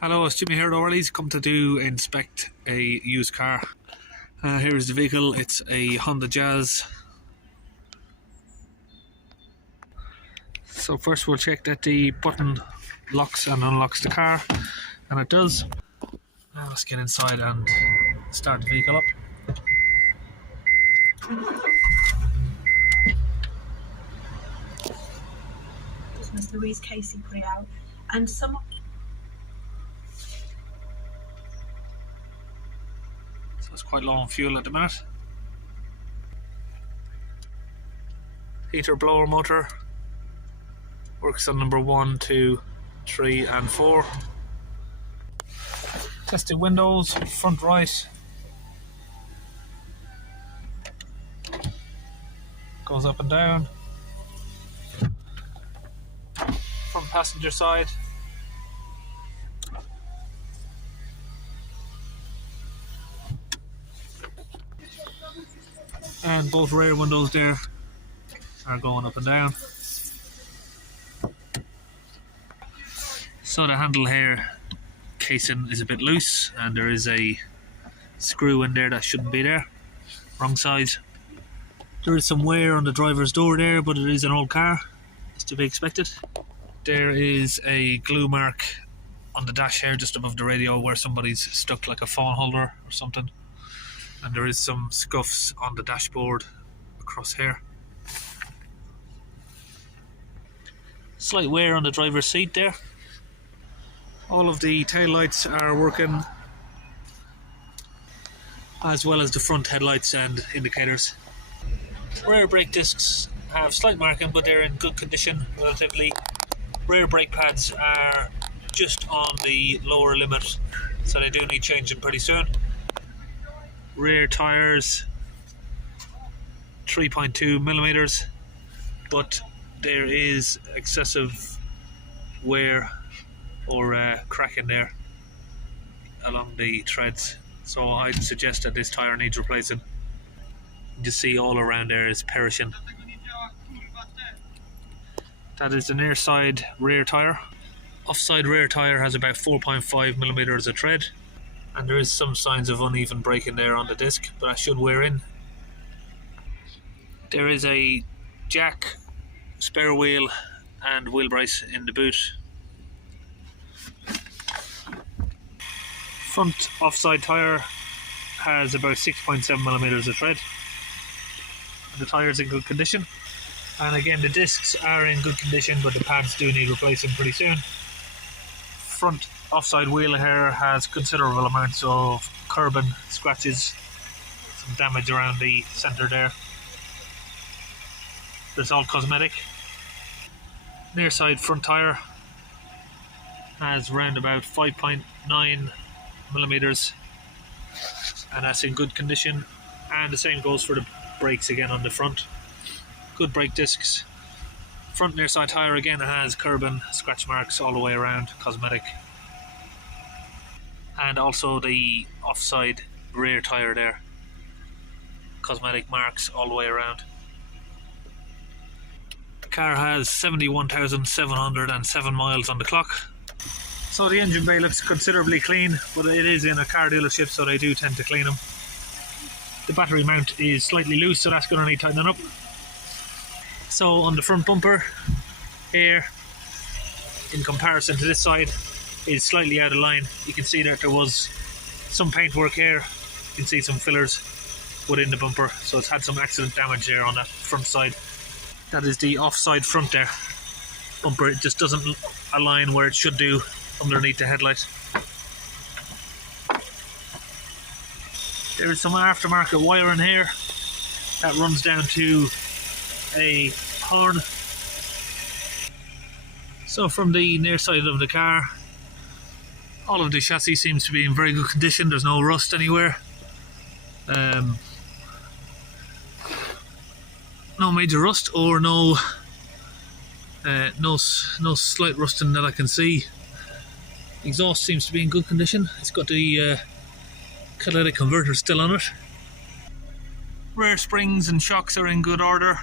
Hello, it's Jimmy here at O'Reilly's. Come to inspect a used car. Here is the vehicle. It's a Honda Jazz. So first we'll check that the button locks and unlocks the car, and it does. Now let's get inside and start the vehicle up. Mr. Louise Casey put it out, and some. So it's quite low on fuel at the minute. Heater blower motor works on number 1, 2, 3 and 4. Testing windows, front right. Goes up and down. Front passenger side. And both rear windows there are going up and down. So the handle here casing is a bit loose, and there is a screw in there that shouldn't be there. Wrong side. There is some wear on the driver's door there, but it is an old car. It's to be expected. There is a glue mark on the dash here just above the radio where somebody's stuck like a phone holder or something. And there is some scuffs on the dashboard across here. Slight wear on the driver's seat there. All of the tail lights are working, as well as the front headlights and indicators. Rear brake discs have slight marking, but they're in good condition relatively. Rear brake pads are just on the lower limit, so they do need changing pretty soon. Rear tyres 3.2mm, but there is excessive wear or cracking there along the treads, so I'd suggest that this tyre needs replacing. You see all around there is perishing. That is the near side rear tyre. Offside rear tyre has about 4.5mm of tread, and there is some signs of uneven braking there on the disc, but that should wear in. There is a jack, spare wheel and wheel brace in the boot. Front offside tyre has about 6.7mm of tread. The tyre is in good condition, and again the discs are in good condition, but the pads do need replacing pretty soon. Front offside wheel here has considerable amounts of carbon scratches, some damage around the centre there. It's all cosmetic. Near side front tyre has round about 5.9mm, and that's in good condition, and the same goes for the brakes again on the front. Good brake discs. Front near side tyre again has carbon scratch marks all the way around, cosmetic, and also the offside rear tyre there, cosmetic marks all the way around. The car has 71,707 miles on the clock. So the engine bay looks considerably clean, but it is in a car dealership, so they do tend to clean them. The battery mount is slightly loose, so that's going to need tightening up. So on the front bumper here, in comparison to this side, is slightly out of line. You can see that there was some paint work here. You can see some fillers within the bumper, so it's had some accident damage there on that front side. That is the offside front there. Bumper, it just doesn't align where it should do underneath the headlight. There is some aftermarket wiring here that runs down to a horn. So from the near side of the car, all of the chassis seems to be in very good condition. There's no rust anywhere. No major rust, or no slight rusting that I can see. Exhaust seems to be in good condition. It's got the catalytic converter still on it. Rear springs and shocks are in good order.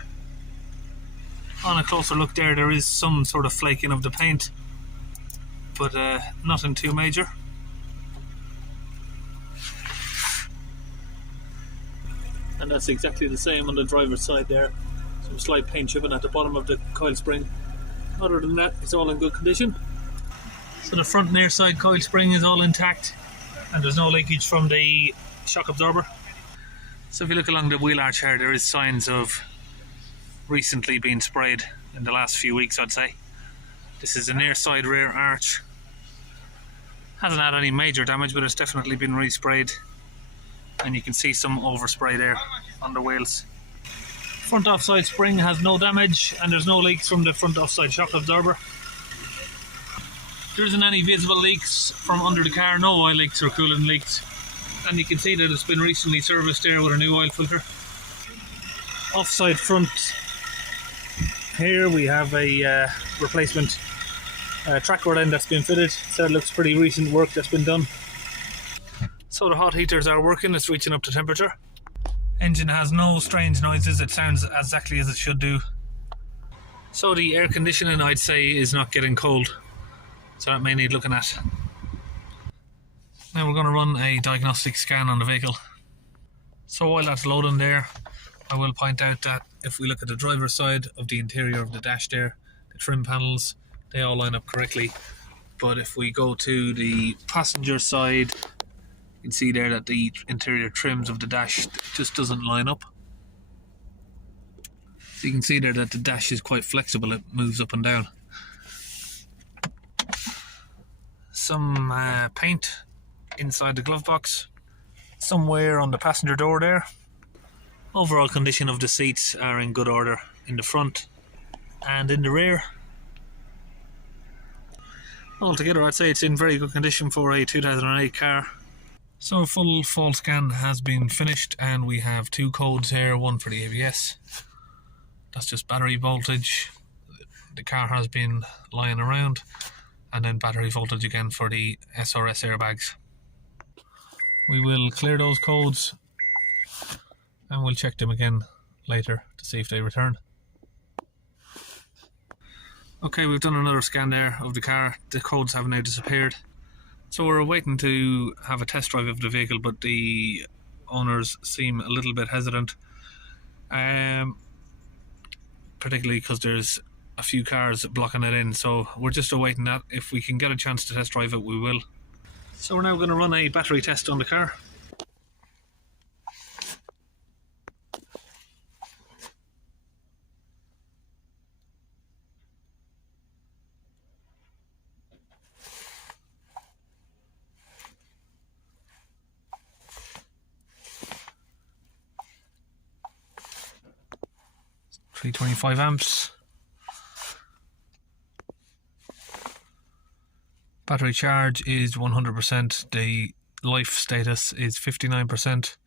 On a closer look there is some sort of flaking of the paint, but nothing too major. And that's exactly the same on the driver's side there. Some slight paint chipping at the bottom of the coil spring. Other than that, it's all in good condition. So the front near side coil spring is all intact, and there's no leakage from the shock absorber. So if you look along the wheel arch here, there is signs of recently being sprayed in the last few weeks, I'd say. This is the near side rear arch. Hasn't had any major damage, but it's definitely been resprayed, and you can see some overspray there on the wheels. Front offside spring has no damage, and there's no leaks from the front offside shock absorber. There isn't any visible leaks from under the car, no oil leaks or coolant leaks, and you can see that it's been recently serviced there with a new oil filter. Offside front here we have a replacement track rod end that's been fitted, so it looks pretty recent work that's been done. So the hot heaters are working, it's reaching up to temperature. Engine has no strange noises, it sounds exactly as it should do. So the air conditioning, I'd say, is not getting cold, so that may need looking at. Now we're going to run a diagnostic scan on the vehicle. So while that's loading there, I will point out that if we look at the driver's side of the interior of the dash there, the trim panels, they all line up correctly. But if we go to the passenger side, you can see there that the interior trims of the dash just doesn't line up. So you can see there that the dash is quite flexible, it moves up and down. Some paint inside the glove box, somewhere on the passenger door there. Overall condition of the seats are in good order in the front and in the rear. Altogether, I'd say it's in very good condition for a 2008 car. So a full fault scan has been finished, and we have two codes here, one for the ABS. That's just battery voltage. The car has been lying around, and then battery voltage again for the SRS airbags. We will clear those codes and we'll check them again later to see if they return. Okay, we've done another scan there of the car. The codes have now disappeared. So we're waiting to have a test drive of the vehicle, but the owners seem a little bit hesitant. Particularly because there's a few cars blocking it in, so we're just awaiting that. If we can get a chance to test drive it, we will. So we're now going to run a battery test on the car. It's 325 amps. Battery charge is 100%. The life status is 59%.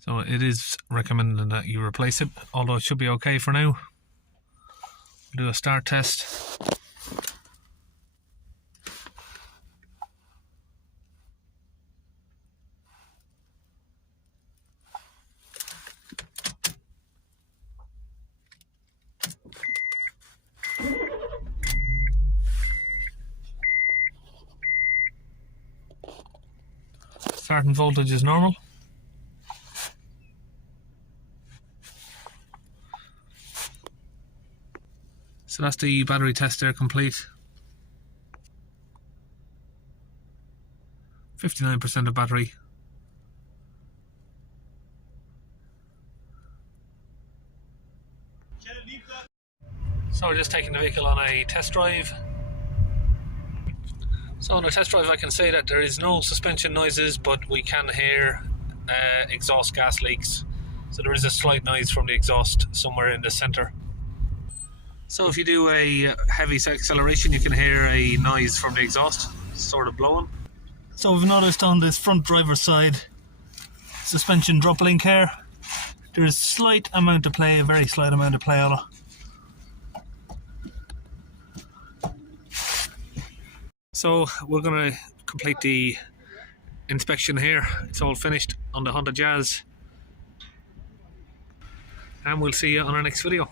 So it is recommended that you replace it, although it should be okay for now. We'll do a start test. Starting voltage is normal. So that's the battery test there complete. 59% of battery. So we're just taking the vehicle on a test drive. So on the test drive I can say that there is no suspension noises, but we can hear exhaust gas leaks. So there is a slight noise from the exhaust somewhere in the centre. So if you do a heavy acceleration, you can hear a noise from the exhaust, sort of blowing. So we've noticed on this front driver's side suspension drop link here, there's slight amount of play, a very slight amount of play on it. So we're going to complete the inspection here. It's all finished on the Honda Jazz. and we'll see you on our next video.